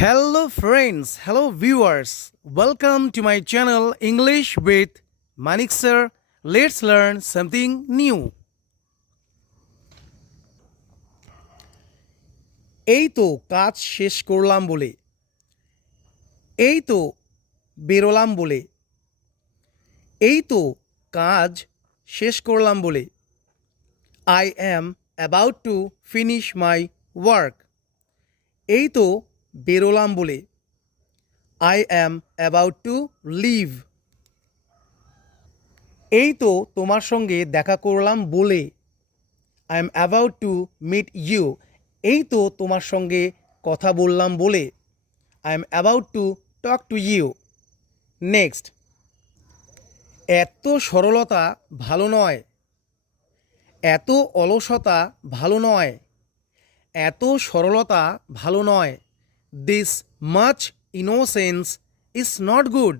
Hello, friends. Hello, viewers. Welcome to my channel English with Manik Sir. Let's learn something new. এই তো কাজ শেষ করলাম বলে এই তো বেরোলাম বলে এই তো কাজ শেষ করলাম বলে I am about to finish my work এই তো বেরোলাম বলে I am about to leave এই তো তোমার সঙ্গে দেখা করলাম বলে I am about to meet you এই তো তোমার সঙ্গে কথা বললাম বলে I am about to talk to you next এত সরলতা ভালো নয়। এত অলসতা ভালো নয়। এত সরলতা ভালো নয়। This much innocence is not good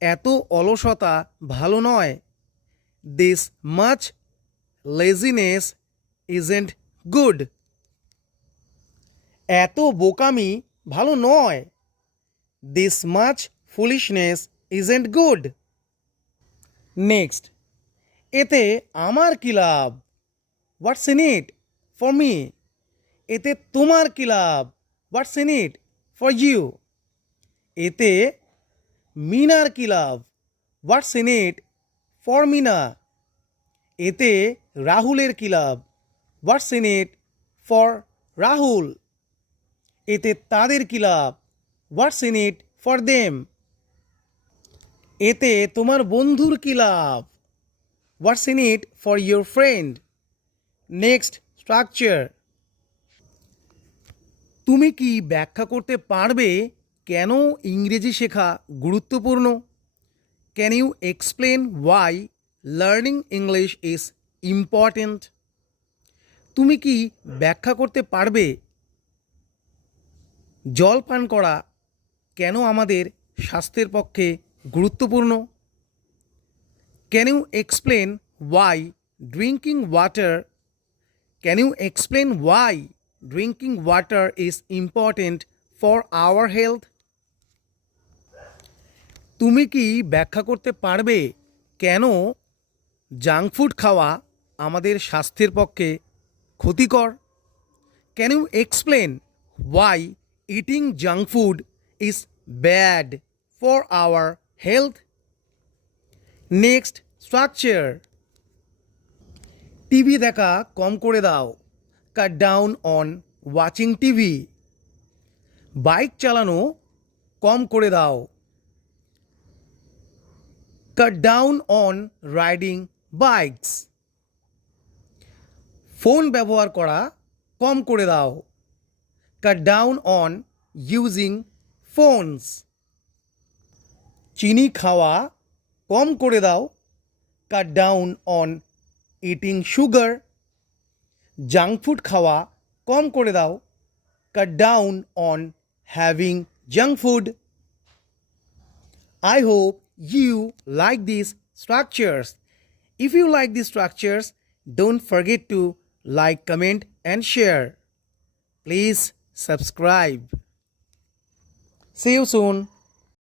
এত অলসতা ভালো নয়। This much laziness isn't good এত বোকামি ভালো নয়। This much foolishness isn't good next এতে আমার কি লাভ? What's in it for me এতে তোমার কি লাভ? What's in it for you এতে মিনার কি লাভ? What's in it for Mina এতে রাহুলের কি লাভ? What's in it for Rahul? এতে তাদের কি লাভ? What's in it for them এতে তোমার বন্ধুর কি লাভ? What's in it for your friend next structure তুমি কি ব্যাখ্যা করতে পারবে কেন ইংরেজি শেখা গুরুত্বপূর্ণ? Can you explain why learning English is important তুমি কি ব্যাখ্যা করতে পারবে জল পান করা কেন আমাদের স্বাস্থ্যের পক্ষে গুরুত্বপূর্ণ? Can you explain why drinking water can you explain why drinking water is important for our health তুমি কি ব্যাখ্যা করতে পারবে কেন জাঙ্ক ফুড খাওয়া আমাদের স্বাস্থ্যের পক্ষে ক্ষতিকর? Can you explain why eating junk food is bad for our health next structure TV দেখা কম করে দাও। Cut down on watching TV bike চালানো কম করে দাও। Cut down on riding bikes phone ব্যবহার করা কম করে দাও। Cut down on using phones চিনি খাওয়া কম করে দাও। Cut down on eating sugar junk food খাওয়া কম করে দাও cut down on having junk food I hope you like these structures. If you like these structures, don't forget to like, comment, and share. Please subscribe. See you soon.